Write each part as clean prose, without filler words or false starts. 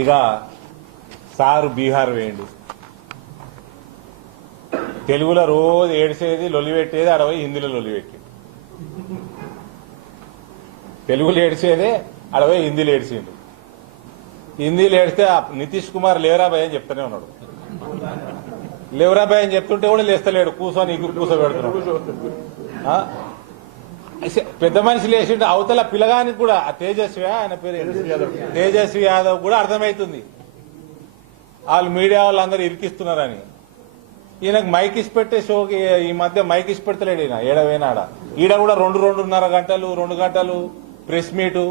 ఇక సారు బీహార్ వేయండు. తెలుగులో రోజు ఏడిసేది లొల్లి పెట్టేది ఆడపోయి హిందీలో లొల్లి పెట్టి, తెలుగులో ఏడిసేదే ఆడపోయి హిందీలో ఏడిసిండు. హిందీలో ఏడిస్తే నితీష్ కుమార్ లేవరాబాయ్ అని చెప్తూనే ఉన్నాడు. లేవరాబాయ్ అని చెప్తుంటే కూడా లేస్తలేడు, కూర్చొని కూర్చోబెడుతున్నాడు. పెద్ద మనిషి లేచిండు. అవతల పిల్లగానికి కూడా తేజస్వి, ఆయన పేరు తేజస్వి యాదవ్ కూడా అర్థమవుతుంది వాళ్ళు మీడియా వాళ్ళందరూ ఇరికిస్తున్నారని. ఈయనకు మైక్ ఇసి పెట్టే షోకి ఈ మధ్య మైక్ ఇసి పెడతలేడు. ఈయన ఏడవేనాడ ఈడ కూడా 2.5 గంటలు 2 గంటలు ప్రెస్ మీటు.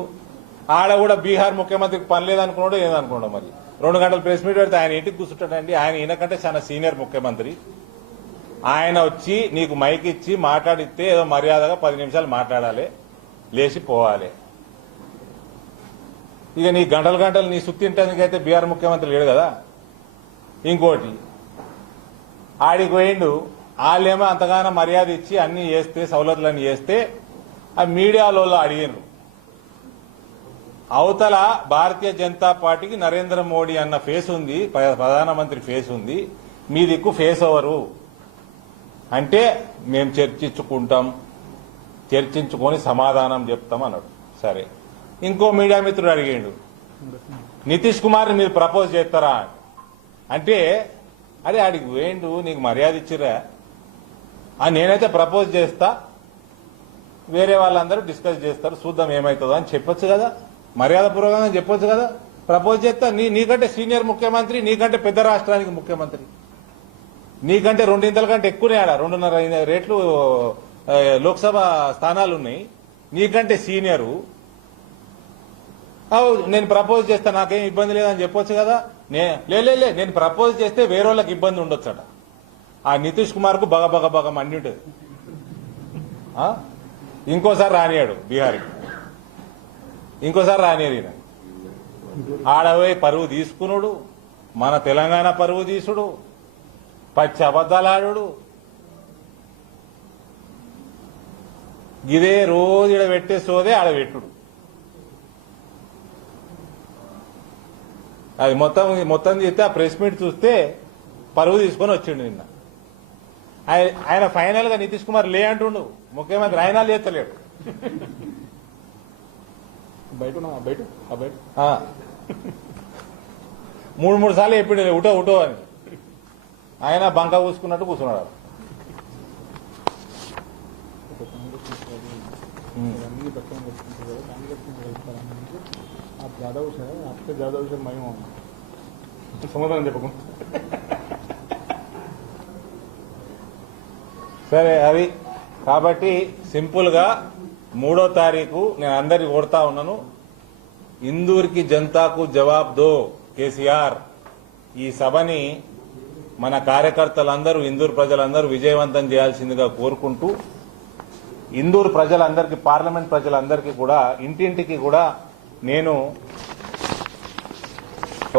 ఆడ కూడా బీహార్ ముఖ్యమంత్రికి పని లేదనుకున్నాడు, ఏదనుకున్నాడు. మరి 2 గంటలు ప్రెస్ మీట్ పెడితే ఆయన ఇంటికి కూర్చుంటాడండి. ఆయన ఈయనకంటే చాలా సీనియర్ ముఖ్యమంత్రి. ఆయన వచ్చి నీకు మైక్ ఇచ్చి మాట్లాడితే ఏదో మర్యాదగా 10 నిమిషాలు మాట్లాడాలి, లేచి పోవాలి. ఇక నీ గంటలు నీ సుత్తింటానికైతే బీహార్ ముఖ్యమంత్రి లేడు కదా. ఇంకోటి ఆడికి పోయిండు. వాళ్ళేమో అంతగానో మర్యాద ఇచ్చి అన్ని చేస్తే సౌలతులన్నీ చేస్తే ఆ మీడియాలో అడిగినారు. అవతల భారతీయ జనతా పార్టీకి నరేంద్ర మోడీ అన్న ఫేస్ ఉంది, ప్రధానమంత్రి ఫేస్ ఉంది, మీ దిక్కు ఫేస్ ఎవరు అంటే మేము చర్చించుకుంటాం, చర్చించుకొని సమాధానం చెప్తాం అన్నాడు. సరే, ఇంకో మీడియా మిత్రుడు అడిగిండు, నితీష్ కుమార్ని మీరు ప్రపోజ్ చేస్తారా అంటే, అరే ఆడికి వేయండు, నీకు మర్యాద ఇచ్చిరా, నేనైతే ప్రపోజ్ చేస్తా, వేరే వాళ్ళందరూ డిస్కస్ చేస్తారు, చూద్దాం ఏమవుతుందో అని చెప్పొచ్చు కదా, మర్యాదపూర్వకంగా చెప్పొచ్చు కదా. ప్రపోజ్ చేస్తా, నీకంటే సీనియర్ ముఖ్యమంత్రి, నీకంటే పెద్ద రాష్ట్రానికి ముఖ్యమంత్రి, నీకంటే 2 కంటే ఎక్కువనే ఆడ 2.5 రేట్లు లోక్సభ స్థానాలు ఉన్నాయి, నీకంటే సీనియరు. నేను ప్రపోజ్ చేస్తా, నాకేం ఇబ్బంది లేదని చెప్పొచ్చు కదా. నేను ప్రపోజ్ చేస్తే వేరే వాళ్ళకి ఇబ్బంది ఉండొచ్చట. ఆ నితీష్ కుమార్ కు బగ మండి ఉంటుంది. ఇంకోసారి రానియాడు బీహార్కి, ఇంకోసారి రానియడు. ఈయన ఆడపోయి పరువు తీసుకున్నాడు, మన తెలంగాణ పరువు తీసుడు, పచ్చి అబద్దాలాడు. ఇదే రోజు ఈడ పెట్టే సోదే ఆడబెట్టుడు. అది మొత్తం చేస్తే ఆ ప్రెస్ మీట్ చూస్తే పరువు తీసుకొని వచ్చిండు నిన్న. ఆయన ఫైనల్ గా నితీష్ కుమార్ లే అంటుండు, ముఖ్యమంత్రి ఆయన లేస్తలేడు. బయట 3 సార్లు చెప్పిండు ఉటో అని. ఆయన బంక కూసుకున్నట్టు కూర్చున్నాడు. సమాధానం చెప్పకు. సరే, అది కాబట్టి సింపుల్ గా 3వ తారీఖు నేను అందరికి కొడతా ఉన్నాను, ఇందూర్కి జనతాకు జవాబ్ దో కేసీఆర్. ఈ సభని మన కార్యకర్తలందరూ, ఇందూరు ప్రజలందరూ విజయవంతం చేయాల్సిందిగా కోరుకుంటూ, ఇందూరు ప్రజలందరికీ, పార్లమెంట్ ప్రజలందరికీ కూడా ఇంటింటికి కూడా నేను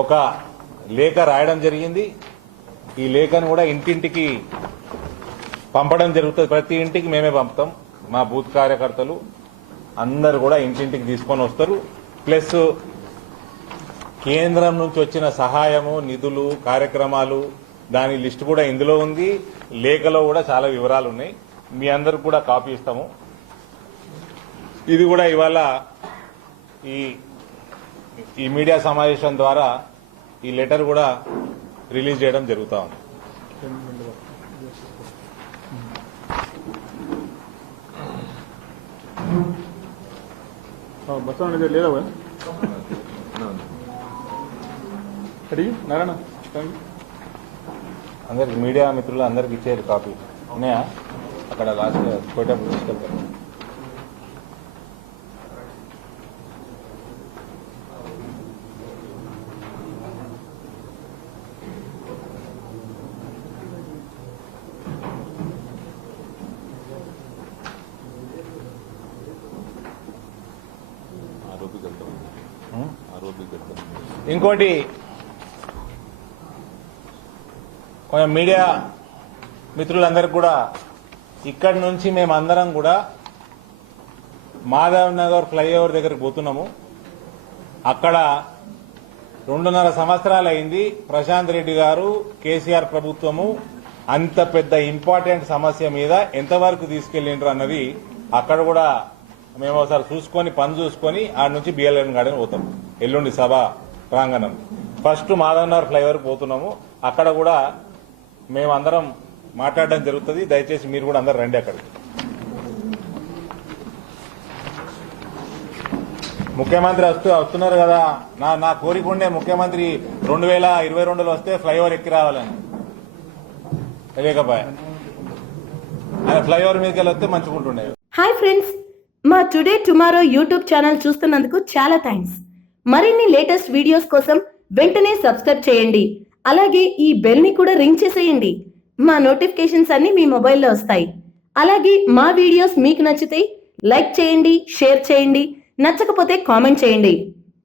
ఒక లేఖ రాయడం జరిగింది. ఈ లేఖను కూడా ఇంటింటికి పంపడం జరుగుతుంది. ప్రతి ఇంటికి మేమే పంపుతాం. మా బూత్ కార్యకర్తలు అందరు కూడా ఇంటింటికి తీసుకొని వస్తారు. ప్లస్ కేంద్రం నుంచి వచ్చిన సహాయము, నిధులు, కార్యక్రమాలు, దాని లిస్టు కూడా ఇందులో ఉంది. లేఖలో కూడా చాలా వివరాలు ఉన్నాయి. మీ అందరికి కూడా కాపీ ఇస్తాము. ఇది కూడా ఇవాళ ఈ మీడియా సమావేశం ద్వారా ఈ లెటర్ కూడా రిలీజ్ చేయడం జరుగుతా ఉంది. బస్ లేదా అడిగి నారాయణ అందరికి, మీడియా మిత్రులు అందరికి ఇచ్చేది కాపీ ఉన్నాయా? అక్కడ లాస్ట్ పోయేటప్పుడు తీసుకెళ్తారు. ఇంకోటి, కొంచెం మీడియా మిత్రులందరికీ కూడా, ఇక్కడి నుంచి మేమందరం కూడా మాధవ్ నగర్ ఫ్లైఓవర్ దగ్గరికి పోతున్నాము. అక్కడ 2.5 సంవత్సరాలు అయింది. ప్రశాంత్ రెడ్డి గారు, కేసీఆర్ ప్రభుత్వము అంత పెద్ద ఇంపార్టెంట్ సమస్య మీద ఎంతవరకు తీసుకెళ్లిండ్రు అన్నది అక్కడ కూడా మేము ఒకసారి చూసుకొని పని చూసుకొని ఆడ నుంచి బిఎల్ఎన్ గార్డెన్ పోతాం. ఎల్లుండి సభ ప్రాంగణం ఫస్ట్ మాధవనగర్ ఫ్లైఓవర్ పోతున్నాము. అక్కడ కూడా మేమందరం మాట్లాడడం జరుగుతుంది. దయచేసి మీరు కూడా అందరు రండి. అక్కడికి ముఖ్యమంత్రి వస్తున్నారు కదా. నా కోరిక ఉండే ముఖ్యమంత్రి 2022లో వస్తే ఫ్లైఓవర్ ఎక్కి రావాలని, లేకపోయా ఆయన ఫ్లైఓవర్ మీదకి వెళ్ళి వస్తే మంచుకుంటుండే. హాయ్ ఫ్రెండ్స్, మా టుడే టుమారో యూట్యూబ్ ఛానల్ చూస్తున్నందుకు చాలా థ్యాంక్స్. మరిన్ని లేటెస్ట్ వీడియోస్ కోసం వెంటనే సబ్స్క్రైబ్ చేయండి. అలాగే ఈ బెల్ ని కూడా రింగ్ చేసేయండి. మా నోటిఫికేషన్స్ అన్ని మీ మొబైల్లో వస్తాయి. అలాగే మా వీడియోస్ మీకు నచ్చితే లైక్ చేయండి, షేర్ చేయండి, నచ్చకపోతే కామెంట్ చేయండి.